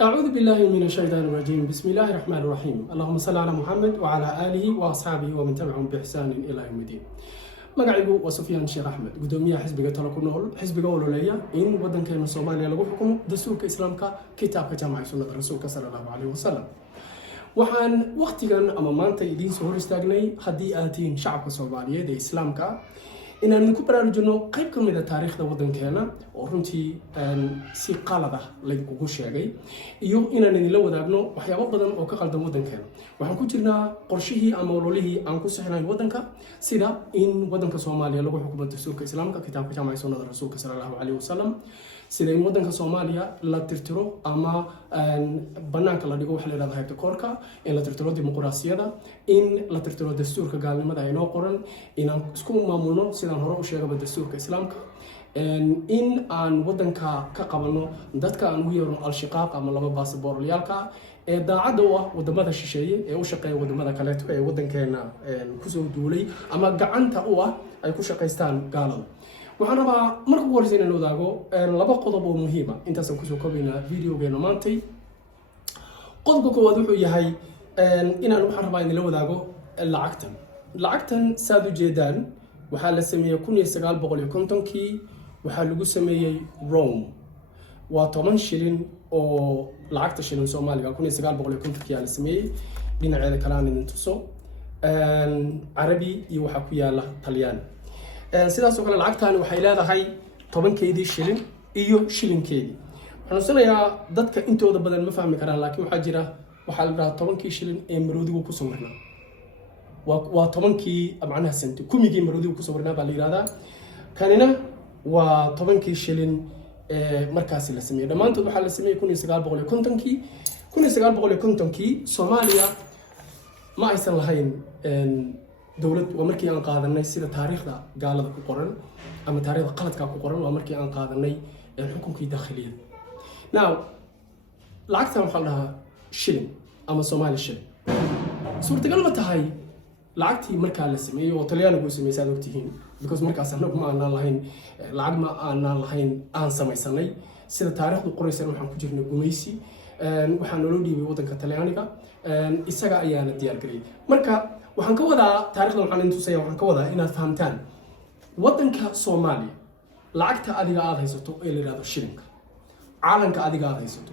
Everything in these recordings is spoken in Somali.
أعوذ بالله من الشيطان الرجيم. بسم الله الرحمن الرحيم. اللهم صل على محمد وعلى آله وأصحابه ومن تبعهم بإحسان إلى يوم الدين. magacaygu waa Sufyaan Sheekh Axmed, gudoomiyaha xisbiga talo ku nool, xisbiga ololeeya in wadankeena Soomaaliya lagu xukumo dastuurka Islaamka, kitaabka Jaamaca Sunnada Rasuulka sallallahu alayhi wasallam. waxaan waqtigan ama maanta idiin soo hor istaagnay haddii aad tihiin shacabka Soomaaliyeed ee Islaamka inaan idinku baraarujino qayb ka mid ah taariikhda wadankeena oo runtii si qalad ah lagu sheegay iyo inaan idinla wadaagno waxyaabo badan oo ka qaldan wadankeena. waxaan ku jirnaa qorshihii ama ololihii aan ku saxnayn wadanka sida in wadanka Soomaaliya lagu xukumo dastuurka Islaamka, kitaabka Jaamaca Sunnada Rasuulka sallallahu alayhi wasallam, sida in wadanka Soomaaliya la tirtiro ama banaanka la dhigo wax la yiraahdo haybta koorka, in la tirtiro dimuqraasiyadda, in la tirtiro dastuurka gaalnimada ay noo qoran, inaan isku maamulno sidaan hore u sheegaba dastuurka Islaamka, in aan wadanka ka qabanno dadka aan ugu yeerno al-shiqaaq ama laba baasaboorlayaalka ee daacadda u ah wadamada shisheeye ee u shaqeeya wadamada kaleeto ee wadankeena kusoo duulay ama gacanta u ah ay ku shaqaystaan gaalada. waxaan rabaa marka ugu horreysa inaan wadaago laba qodob oo muhiim ah intaasaan kusoo koobaynaa videogeena maantay. qodobka koowaad wuxuu yahay waxaan rabaa idinla wadaago lacagtan saad u jeedaan waxaa la sameeyey 1950kii, waxaa lagu sameeyey Rome. waa 10 shilin oo lacagta shilin Soomaaliga 1950kii la sameeyey. dhinaceeda kale aan idin tuso Carabi iyo waxa ku yaala Talyaani. sidaas oo kale lacagtan waxay leedahay 10keedii shilin iyo shilinkeedii. waxaan usanayaa dadka intooda badan ma fahmi karaan, laakiin waxaa jira waxaa la dhahaa 10kii shilin ee maroodigu ku sawirnaa. waa 10kii macnaha senti kumigii maroodigu ku sawirnaa baa la yiraahdaa. kanina waa 10kii shilin ee markaasi la sameeyay. dhammaantood waxaa la sameeyay 1950kii. 1950kii Soomaaliya ma aysan lahayn dowlad. waa markii aan qaadanay sida taariikhda gaalada ku qoran ama taariikhda qaladka ku qoran, waa markii aan qaadanay xukunkii dakhiliyada. now lacagtan waxaa la dhahaa shilin ama Soomaali shilin. suurtagal ma tahay lacagtii markaa la sameeyey oo Talyaanigu sameeyay saad ogtihiin, because markaas anagu ma aanan lahayn lacag, ma aanan lahayn aan samaysanay sida taariikhdu qoraysan. waxaan ku jirnay gumaysi, waxaan nolol dhiibay wadanka Talyaaniga, isaga ayaana diyaar gariyay. marka waxaan ka wadaa taariikhda, waxaan idin tusaya, waxaan ka wadaa inaad fahamtaan wadanka Soomaaliya lacagta adiga aad haysato ee la yiraahdo shilinka, caalanka adiga aad haysato,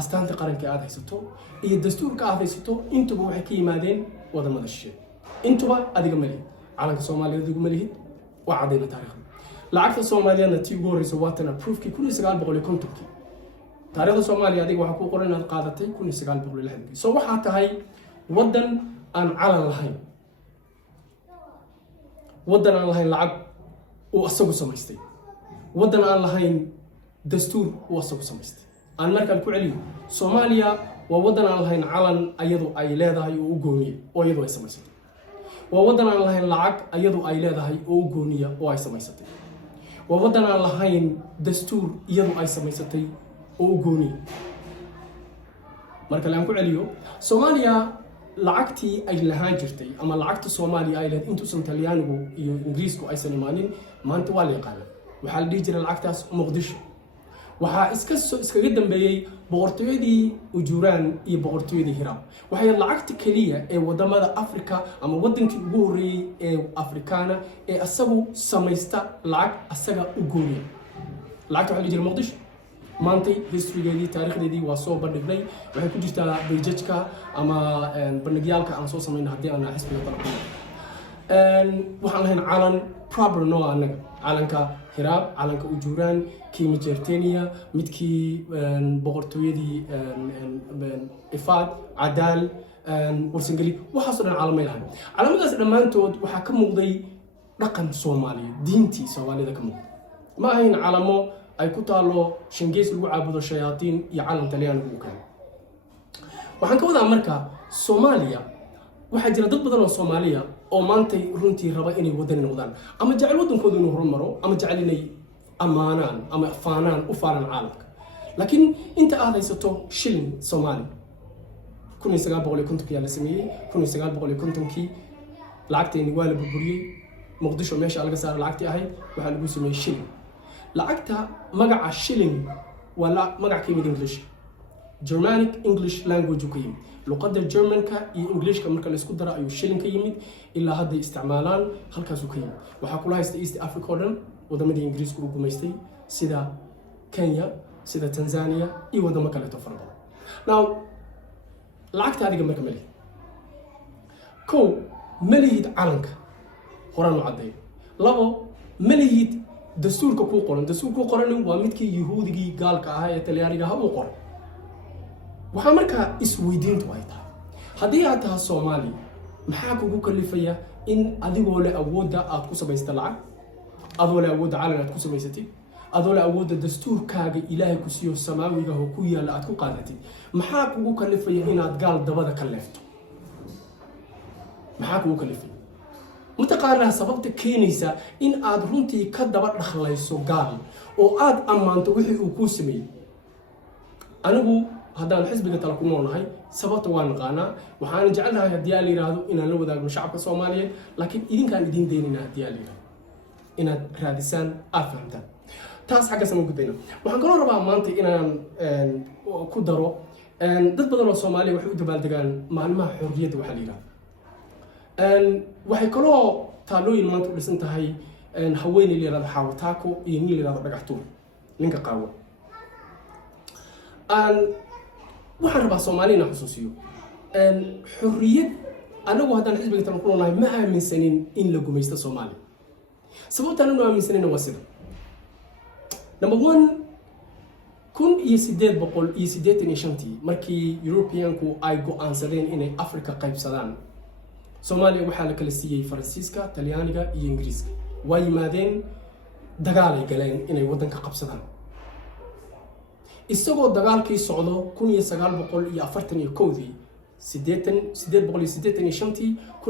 astaanta qaranka aad haysato iyo dastuurka aad haysato, intuba waxay ka yimaadeen wadamada shisheeye. intuba adiga ma lihid. caalanka Soomaaliyeed adigu ma lihid. waa cadayna taariikhda. lacagta Soomaaliyeedna tii ugu horreysa waatan approvekii 1950kii. taariikhda Soomaaliya adiga waxaa ku qoran inaad qaadatay 1960kii. soo waxaa tahay wadan aan calan lahayn, wadan aan lahayn lacag uu asagu samaystay, wadan aan lahayn dastuur uu asagu samaystay. aan markaan ku celiyo, Soomaaliya waa wadan aan lahayn calan ayadu ay leedahay oo u gooniya oo iyadu ay samaysatay. waa wadan aan lahayn lacag ayadu ay leedahay oo u gooniya oo ay samaysatay. waa wadan aan lahayn dastuur iyadu ay samaysatay oo u gooniya. marka aan ku celiyo, Soomaaliya lacagtii ay lahaan jirtay ama lacagta Soomaaliya ay leedahay intuusan Talyaanigu iyo Ingiriisku aysan imaanin, maanta waa la yaqaan. waxaa la dhihi jiray lacagtaas Muqdisho. waxaa iskaga dambeeyay boqortooyadii Ujuuraan iyo boqortooyadii Hiraab. waxay lacagta kaliya ee wadamada Afrika ama wadankii ugu horeeyay ee Afrikaana ee asagu samaysta lacag asaga u gooniya. lacagta waxaa la jiray Muqdisho. maantay historygeedii, taariikhdeedii waa soo bandhignay. waxay ku jirtaa bayjajka ama bandhigyaalka aan soo samayno haddii aan xisbiga dalbano. waxaan lahayn calan proper no anaga. calanka Hiraab, calanka Ujuuraan, kii Majeerteeniya, midkii boqortooyadii Ifaad, Cadaal, Warsangeli, waxaasoo dhan calamay lahayn. calamadaas dhammaantood waxaa ka muuqday dhaqan Soomaaliyeed, diintii Soomaalida ka muuqday. ma ahayn calamo ay ku taalo Shingeys lagu caabudo shayaatiin iyo calan Talyaanigu u keenay. waxaan ka wadaa marka Soomaaliya waxaa jira dad badan oo Soomaaliya oo maantay runtii raba inay wadan noqdaan ama jecel wadankooda inuu horumaro ama jecel inay amaanaan ama u faanaan caalamka. laakiin inta aad haysato shilin Soomaali 1950kii la sameeyey. 1950kii lacagteeni waa la burburiyey. Muqdisho meesha laga saaray lacagtii ahayd waxaa lagu sameeyey shilin. lacagta magaca shilling waa magac ka yimid English Germanic English language ka yimid luqadda Germanka iyo Englishka marka la isku daro ayuu shilin ka yimid ilaa hadda isticmaalaan halkaas uu ka yimid waxa kula haysta East Africa oo dhan wadamadii Ingiriiska uu gumaystay sida Kenya sida Tanzania iyo wadamo kale oo fara badan now lacagta adiga marka mali ko maliyid calanka horaan u caday labo maliyid dastuurka ku qoran waa midkii yahuudigii gaalka ahaa ee talyaaniga ah uu qoray waxa marka isweydiintu ay tahay haddii aad tahay Soomaali maxaa kugu kalifaya in adigoo la awoodda aad ku samaysto lacag adoo la awoodda calan aad ku samaysatid adoo la awoodda dastuurkaaga Ilaahay ku siiyo samaawiga oo ku yaala aad ku qaadatid maxaa kugu kalifaya inaad gaal dabada ka leefto maxaa kugu kalifaya mutaqaarna sababta keenaysa in aad runtii ka daba dhaxlayso gaal oo aad amaanto wixii uu ku sameeyay anigu haddaan xisbiga tala ku noolnahay sababta waan naqaanaa waxaan jecelahay haddii aan la yiraahdo inaan la wadaagno shacabka Soomaaliyeed laakiin idinkaan idin deynina haddii aan la yiraahdo inaad raadisaan aad fahamtaan taas xagga sama gudbayna waxaan kaloo rabaa maanta inaan ku daro dad badan oo Soomaaliya waxay u dabaaldegaan maalmaha xorriyadda waxa la yiraahdo waxay kaloo taalooyin maanta u dhisan tahay haweeney la yiraahdo Xaawo Taako iyo nin la yiraahdo Dhagax Tuur ninka qaawo waxaan rabaa Soomaaliya xusuusiyo xorriyad anagu haddaan xisbiga tan ku noolnahay ma aaminsanin in la gumaysto Soomaaliya sababta aan u aaminsanin waa sida number 1 1885 markii Europeanku ay go'aansadeen inay Afrika qaybsadaan Soomaaliya waxaa la kala siiyay Faransiiska Talyaaniga iyo Ingiriiska way yimaadeen dagaal ay galeen inay wadanka qabsadaan isagoo dagaalkii socdo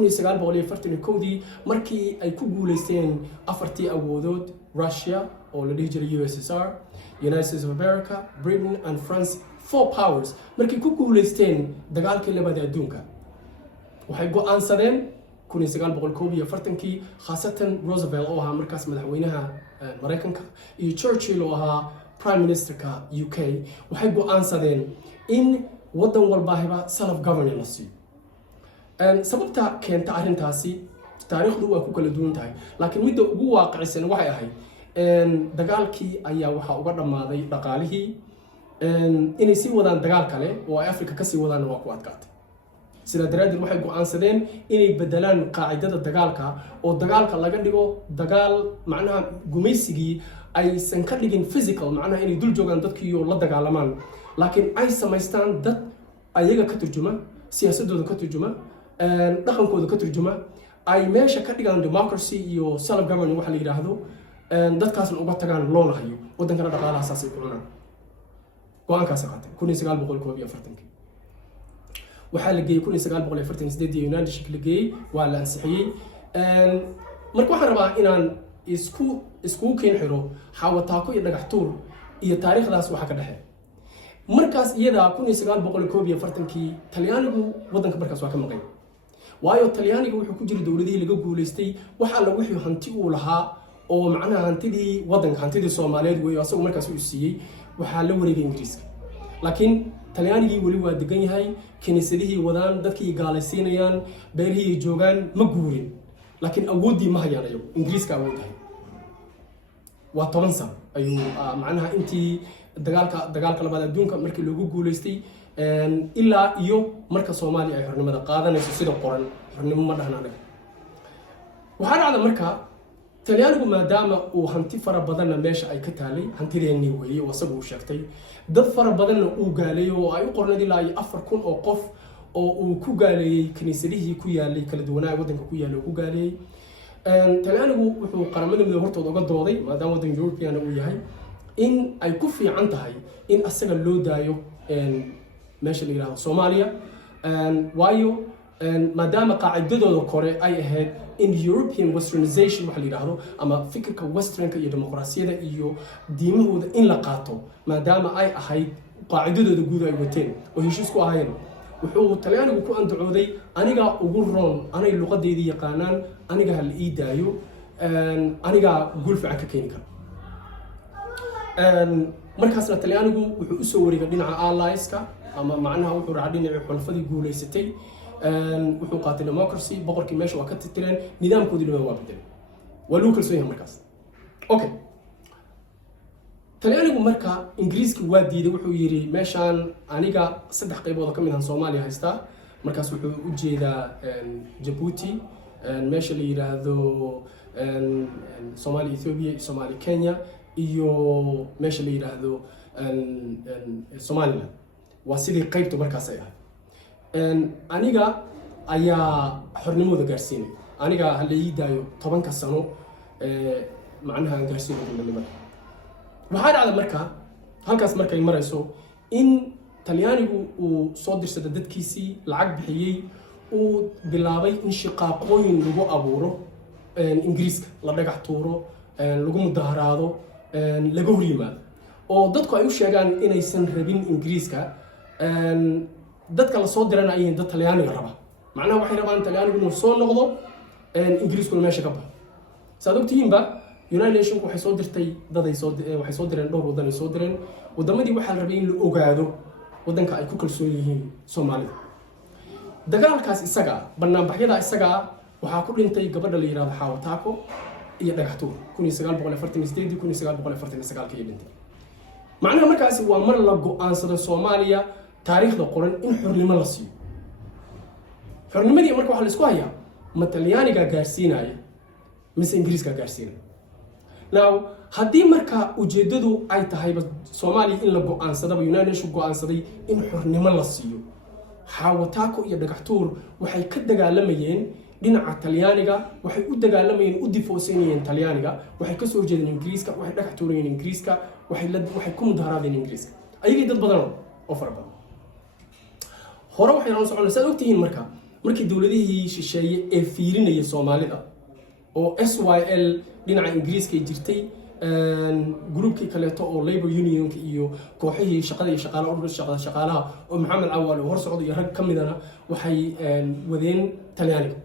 1941 markii ay ku guuleysteen afartii awoodood Russia oo la dhihi jiray USSR United States of America Britain and France four powers markii ku guuleysteen dagaalkii labada adduunka waxay go'aansadeen 1941 khaasatan Roosevelt oo ahaa markaas madaxweynaha Mareykanka iyo Churchill oo ahaa Prime Ministerka UK waxay go'aansadeen in wadan walba self governing la siiyo sababta keenta arintaasi taariikhdu waa ku kala duwan tahay laakiin midda ugu waaqicisan waxay ahayd dagaalkii ayaa waxa uga dhamaaday dhaqaalihii inay sii wadaan dagaal kale oo ay Afrika ka sii wadaan waa ku adkaatay sida daraadeed waxay go'aansadeen inay bedelaan qaacidada dagaalka oo dagaalka laga dhigo dagaal macnaha gumaysigii aysan ka dhigin physical macnaha inay dul joogaan dadkii oo la dagaalamaan laakiin ay samaystaan dad ayaga ka turjuma siyaasadooda ka turjuma dhaqankooda ka turjuma ay meesha ka dhigaan democracy iyo self governing waxa la yiraahdo dadkaasna uga tagaan loona hayo wadankana dhaqaalaha saasay ku cunaan go'aankaas qaatay 1941 waxaa la geeyay 1948 United Nations la geeyay waa la ansixiyay marka waxaan rabaa inaan isku keen xiro Xaawo Taako iyo Dhagax Tuur iyo taariikhdaas waxa ka dhaxay markaas iyada 1941 Talyaanigu wadanka markaas waa ka maqay waayo Talyaanigu wuxuu ku jiray dawladihii laga guuleystay waxa la wixii hanti uu lahaa oo macnaha hantidii wadanka hantidii Soomaaliyeed way asagoo markaas uu siiyay waxa la wareegay Ingiriiska laakiin Talyaanigii wali waa degan yahay kiniisadihii wadaan dadkii gaalaysiinayaan beerihii joogaan ma guurin laakiin awoodii ma hayaan ayagu Ingiriiska awoodahay waa 10 sano ayuu macnaha intii dagaalka labaad adduunka markii lagu guuleystay ilaa iyo marka Soomaaliya ay xornimada qaadanayso sida qoran xornimo ma dhahnaa anaga waxa dhacda marka Talyaanigu maadaama uu hanti fara badan meesha ay ka taalay hantideennii weeyay oo asagu u sheegtay dad fara badan uu gaaleeyo oo ay u qornad ilaa 4,000 oo qof oo uu ku gaaleeyay kiniisadihii ku yaalay kala duwanaa wadanka ku yaalay ku gaaleeyay Talyaanigu wuxuu qaramada midoobay hortooda uga dooday maadaama wadan European uu yahay in ay ku fiican tahay in asaga loo daayo meesha la yiraahdo Soomaaliya waayo maadaama qaacidadooda kore ay ahayd in European westernization waxa la yiraahdo ama fikirka westernka iyo dimuqraasiyada iyo diimahooda in la qaato maadaama ay ahayd qaacidadooda guud ay wateen oo heshiis ku ahaayeen wuxuu Talyaanigu ku andacooday aniga ugu roon anay luqadeedii yaqaanaan aniga hal ii daayo aniga guul fiican ka keeni karo markaasna Talyaanigu wuxuu u soo wareegay dhinaca Allies-ka ama macnaha wuxuu raacay dhinacii xulafadii guulaysatay wuxuu qaatay democracy boqorkii meesha waa ka tirtireen nidaamkoodii dhan waa bedelay waa lagu kalsoon yahay markaas okay talyaanigu marka ingiriiska waa diiday wuxuu yiri meeshaan aniga saddex qaybood oo ka mid ah Soomaaliya haystaa markaas wuxuu u jeedaa Djibouti meesha la yiraahdo Soomaali Ethiopia Soomaali Kenya iyo meesha la yiraahdo Somaliland waa sidii qaybtu markaas ay ahayd aniga ayaa xornimada gaarsiinay aniga hal ii daayo 10 sano macnaha aan gaarsiinay xornimada waxaa dhacday marka halkaas markay marayso in talyaanigu uu soo dirsada dadkiisii lacag bixiyay uu bilaabay in shaqooyin lagu abuuro ingiriiska la dhagax tuuro lagu mudaharaado laga hor yimaado oo dadku ay u sheegaan inaysan rabin ingiriiska dadka la soo dirana ay dad talyaaniga raba macnaha waxay rabaan talyaanigu inuu soo noqdo ingiriisku meesha ka baxo saadogtiinba United Nations waxay soo dirtay dad ay waxay soo direen dhowr wadan ay soo direen wadamadii waxa la rabay in la ogaado wadanka ay ku kalsoon yihiin Soomaalida dagaalkaas isaga barnaamijyada isaga waxa ku dhintay gabadha la yiraahdo Hawa Taako iyo dhagaxtuur 1948 1949 ka dhintay macnaha markaas waa mar la go'aansado Soomaaliya taariikhda qoran in xornimo la siiyo xornimadii marka waxa la isku hayaa ma talyaaniga gaarsiinaya mise ingiriiska gaarsiinaya now haddii marka ujeedadu ay tahay Soomaaliya in la go'aansado United Nations go'aansaday in xornimo la siiyo Hawa Taako iyo dhagaxtuur waxay ka dagaalamayeen dhinaca talyaaniga waxay u dagaalamayeen u difoosanayeen talyaaniga waxay ka soo jeedeen ingiriiska waxay dhagax tuurayeen ingiriiska waxay ku mudaharaadeen ingiriiska ayagii dad badan oo fara badan hore waxay noo soconaysaa ogtihiin markii dawladihii shisheeye ee fiirinayay Soomaalida oo SYL dhinaca ingiriiska ay jirtay groupkii kaleeto oo labor unionka iyo kooxihii shaqada iyo shaqaalaha oo Maxamed Awal oo hor socdo iyo rag kamidana waxay wadeen talyaaniga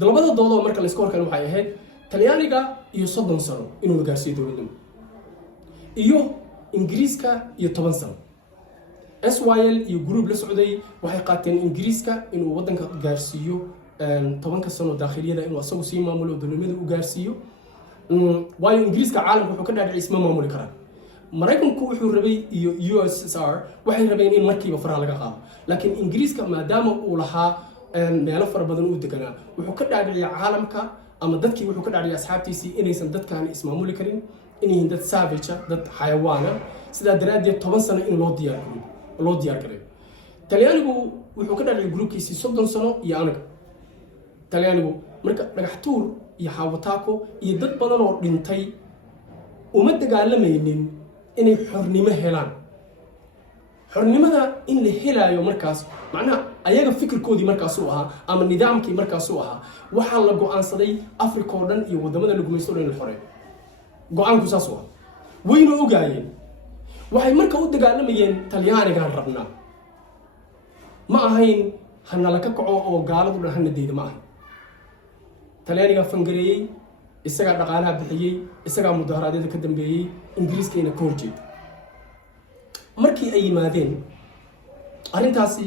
labada doodoo marka la isku horkan waxay ahayd talyaaniga iyo 30 sano inuu gaarsiiyo dawladnimo iyo ingiriiska iyo 10 sano SYL iyo group la socday waxay qaateen ingiriiska inuu wadanka gaarsiiyo 10 sano daakhiliyada inuu asagu sii maamulo dawladnimada u gaarsiiyo waayo ingiriiska caalamka wuxuu ka dhaadhicay isma maamuli karaan Mareykanku wuxuu rabay iyo USSR waxay rabeen in markiiba faraha laga qaado laakiin ingiriiska maadaama uu lahaa meelo fara badan u deganaa wuxuu ka dhaadhicay caalamka ama dadkii wuxuu ka dhaadhicay asxaabtiisii inaysan dadkan ismaamuli karin inay dad savage dad xayawaana sidaa daraadeed 10 sano in loo diyaar gareeyo talyaanigu wuxuu ka dhaadhicay groupkiisii 30 sano iyo anaga talyaanigu marka dhagaxtuur iyo Hawa Taako iyo dad badan oo dhintay uma dagaalamaynin inay xornimo helaan xornimada in la helayo markaas macnaha ayaga fikirkoodii markaas uu ahaa ama nidaamkii markaas uu ahaa waxa la go'aansaday Afrika oo dhan iyo wadamada la gumaysto in la xoreeyo go'aanku saas waa wayna ogaayeen waxay marka u dagaalamayeen talyaaniga rabnaa ma ahayn hana la ka kaco oo gaaladu dhahana deeyda ma ahayn talyaaniga fangareeyay isaga dhaqaalaha bixiyay isaga mudaharaadada ka dambeeyay ingiriiskayna ka horjeed markii ay yimaadeen arintaasi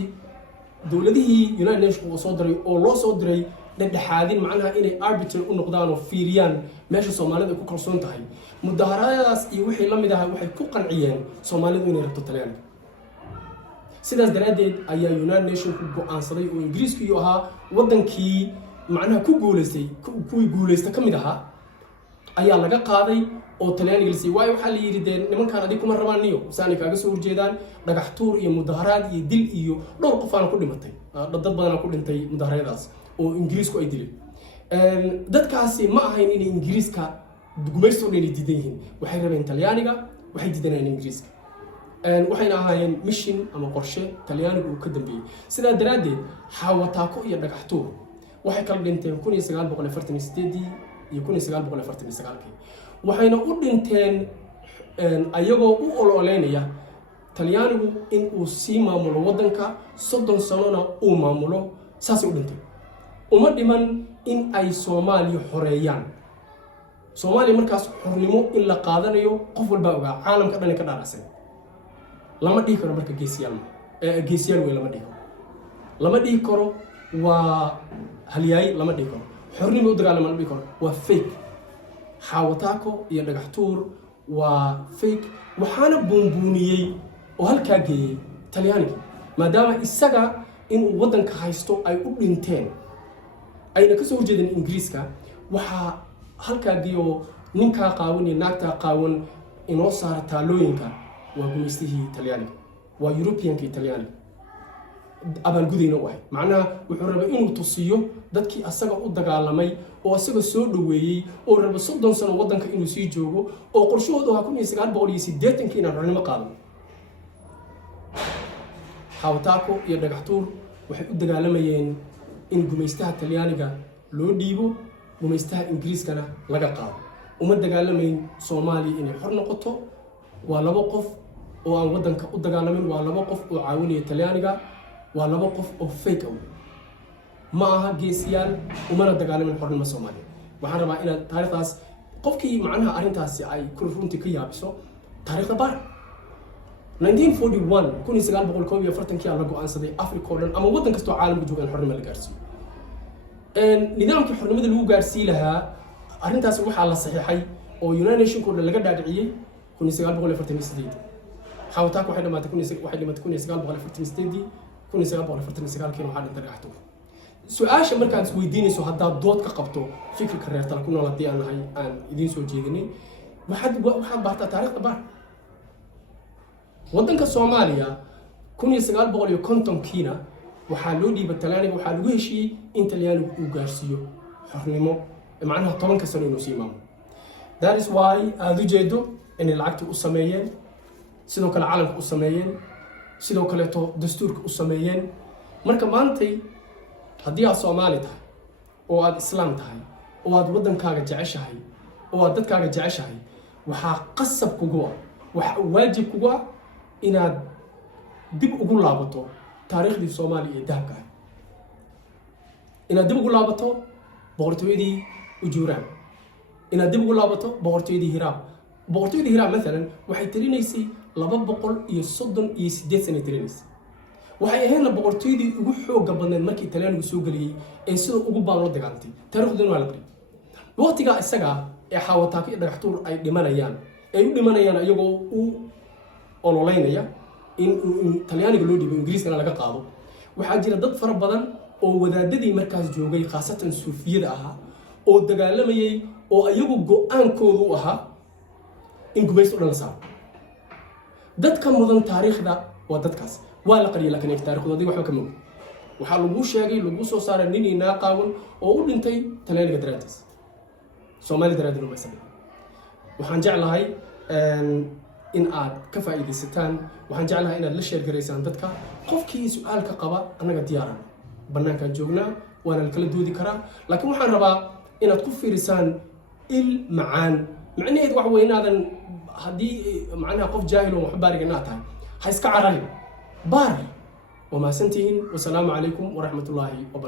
dawladihii United Nations soo diray oo loo soo diray dhexdhexaadin macnaha inay arbiter u noqdaan oo fiiriyaan meesha Soomaalida ku kalsoon tahay mudaharaadaas iyo wixii la mid ah waxay ku qanciyeen Soomaalidu inay rabto talyaaniga sidaas daraadeed ayaa United Nations ku go'aansaday oo ingiriisku iyo ahaa wadankii macnaha ku guuleystay kamid aha ayaa laga qaaday oo talyaaniga si way waxa la yiri nimankan adii kuma rabaan niyo saani kaaga soo horjeedaan dhagax tuur iyo mudaharaad iyo dil iyo dhowr qof aan ku dhimatay dad badan ku dhintay mudaharaadaas oo ingiriisku ay dileen dadkaasi ma ahayn in ingiriiska gumaysto dhan diidan yihiin waxay rabeen talyaaniga waxay diidanayeen ingiriiska waxayna ahaayeen mission ama qorshe talyaanigu uu ka dambeeyay sidaa daraadeed Hawa Taako iyo dhagax tuur waxay kala dhinteen 1948 iyo 1949 waxayna u dhinteen ayagoo u ololeynaya talyaanigu in uu sii maamulo wadanka 30 sanona uu maamulo saas u dhintay uma dhiman in ay Soomaaliya xoreeyaan Soomaaliya markaas xornimo in la qaadanayo qof walba ogaa caalamka dhan ka dhaarasay lama dhigi karo marka geesiyaal geesiyaal way lama dhihi karo waa halyaay lama dhihi karo xornimo u dagaalama lama dhihi karo waa fake xaawataako iyo dhagaxtuur waa fake waxaana buunbuuniyey oo halkaa geeyey talyaaniga maadaama isaga inuu waddanka haysto ay u dhinteen ayna ka soo horjeedeen ingiriiska waxaa halkaa geeyo ninkaa qaawan iyo naagtaa qaawan inoo saara taalooyinka waa gumaystihii talyaaniga waa European-ka talyaaniga abaalgudayna u ahay macnaha wuxuu rabay inuu tusiyo dadkii asaga u dagaalamay oo asaga soo dhaweeyey oo raba 30 sano waddanka inuu sii joogo oo qorshahoodu ahaa 1980 inaan xornimo qaadan xaawataako iyo dhagaxtuur waxay u dagaalamayeen in gumaystaha talyaaniga loo dhiibo gumaystaha ingiriiskana laga qaado uma dagaalamayn Soomaaliya inay xor noqoto waa laba qof oo aan waddanka u dagaalamin waa laba qof oo caawinaya talyaaniga waa laba qof oo fake ah ma aha geesiyaal umana dagaalamin xornimo Soomaaliya waxaan rabaa inaad taariikhdaas qofkii macnaha arintaasi ay runtii ka yaabiso taariikhda baar 1941 la go'aansaday Afrika oo dhan ama waddan kasta oo caalamka joogan xornimo la gaarsiiyo nidaamkii xornimada lagu gaarsiin lahaa arintaas waxaa la saxiixay oo United Nations oo laga dhaadhiciyay 1948 xaawataako waxay dhimatay 1948 1949 kiina waxaa dhintay dhagaxtuur su-aasha markaad is weydiinayso haddaad dood ka qabto fikirka reer tala ku nool haddii aan nahay aan idiin soo jeedinay waxaad baartaa taariikhda baar waddanka Soomaaliya 1950 kiina waxaa loo dhiibay talyaaniga waxaa lagu heshiiyey in talyaanigu uu gaarsiiyo xornimo macnaha 10 sano inuu sii maamulo that is why aad u jeedo inay lacagta u sameeyeen sidoo kale calanka u sameeyeen sidoo kale dastuurka u sameeyeen marka maantay haddii aad Soomaali tahay oo aad Islaam tahay oo aad waddankaaga jeceshahay oo aad dadkaaga jeceshahay waxaa qasab kugu ah waxa waajib kugu ah inaad dib ugu laabato taariikhdii Soomaaliya ee dahabka ah inaad dib ugu laabato boqortooyadii ujuuraan inaad dib ugu laabato boqortooyadii Hiraab مثلا waxay tirinaysay 238 sano tirinaysay waxay ahaydna boqortooyadii ugu xoogga badneed markii talyaanigu soo galiyay ee sida ugu baan loo dagaalantay taariikhduna waa la qori waqtiga isaga ee xaawataako iyo dhagaxtuur ay dhimanayaan iyagoo u ololeynaya in talyaaniga loo dhiibo ingiriiskana laga qaado waxaa jira dad fara badan oo wadaadadii markaas joogay khaasatan suufiyada ahaa oo dagaalamayay oo iyagu go'aankoodu u ahaa in gumaysto dhan la saaro dadka mudan taariikhda waa dadkaas waa la qariyay laakiin taariikhdoodii waxba ka maqan waxaa lagu sheegay lagu soo saaray nin inaaqaawan oo u dhintay talyaaniga daraadiis Soomaali daraadina ma sabab waxaan jeclahay in aad ka faa'iideysataan waxaan jeclahay inaad la share gareysaan dadka qofkii su'aalka qaba anaga diyaaran banaanka joognaa waana kala doodi karaa laakiin waxaan rabaa inaad ku fiirisaan il macaan macnaheedu wax weynaadan haddii macnaha qof jaahil oo wax baariga tahay ha iska cararin baar وما سنتين والسلام عليكم ورحمة الله وبركاته.